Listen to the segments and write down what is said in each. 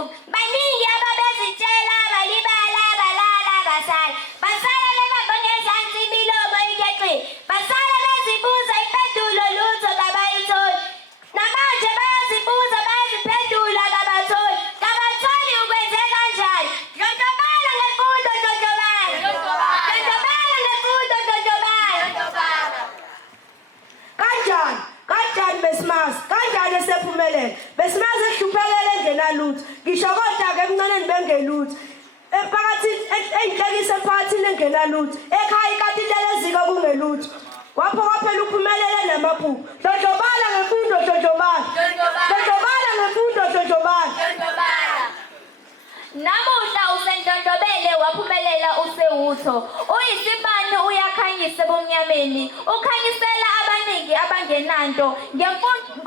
bavuka baningi ababezitshela balibala balala basala basala bemabhongezansi imilomo ikeqile basala bezibuza impendulo lutho kabayitholi namanje bayazibuza bayaziphendula kabatholi kabatholi ukwenze kanjani dlondlobala ngemfundo dlondlobala dlondlobala ngemfundo dlondlobala Kanjani besimazi kanjani esephumelele besimazi ehluphekele engenalutho ngisho kodwa-ke emncaneni bengelutho phakathi enhlekisa emphakathini engenalutho ekhaya ikati leleziko kungelutho wapho kwaphela uphumelele namaphupho dlondlobala ngemfundo dlondlobala dlondlobala ngemfundo dlondlobala. Namuhla usendlondlobele waphumelela usewutho uyisibani uyakhanyisa ebumnyameni ukhanyisela abaningi abangenanto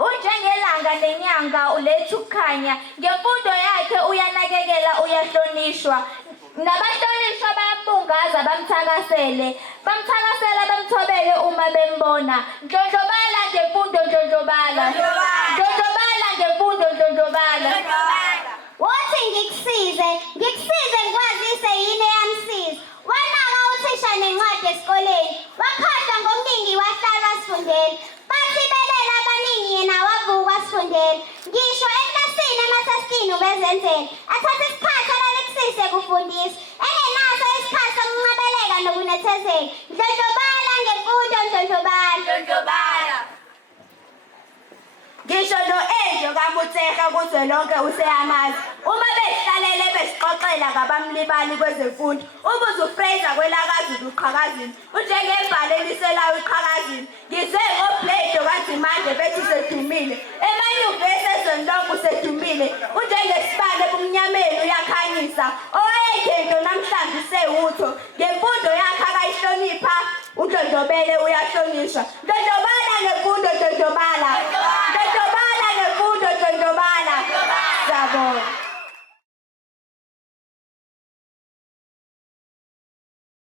unjengelanga nenyanga uletha ukukhanya ngemfundo yakhe uyanakekela uyahlonishwa nabahlonishwa bayambungaza bamthakasela bamthobele uma bembona dlondlobala ngemfundo dlondlobala dlondlobala ngemfundo dlondlobala. Wothi ngikusize ngikwazise yini eyamsiza wanaka uthisha nencwadi esikoleni wakhohlwa ngokuningi wahlala wasifundela bathi belela abaningi yena wavuka wasifundela ngisho eklasini emathestini ubezenzela athatha isikhathi alalekusise kufundisa engenaso isikhathi sokuncebeleka nokunethezeka dlondlobala ngemfundo dlondlobala. Ngisho no-Angel kaMutseha kuzwelonke useyamazi uma behlalele besixoxela ngabamlibali kwezemfundo ubuze uFraser kwelakaZulu uqhakazini unjengembhalo eliselayo uqhakazini ngize ngoPlay-Doh kaZimande bethi sedumile emanyuvesi ezweni lonke usedumile unjengesibane ebumnyameni uyakhanyisa owayengento namhlanje usewutho ngemfundo yakhe akayihlonipha uDlondlobele uyahlonishwa dlondlobala ngemfundo dlondlobala dlondlobala ngemfundo dlondlobala. Siyabonga.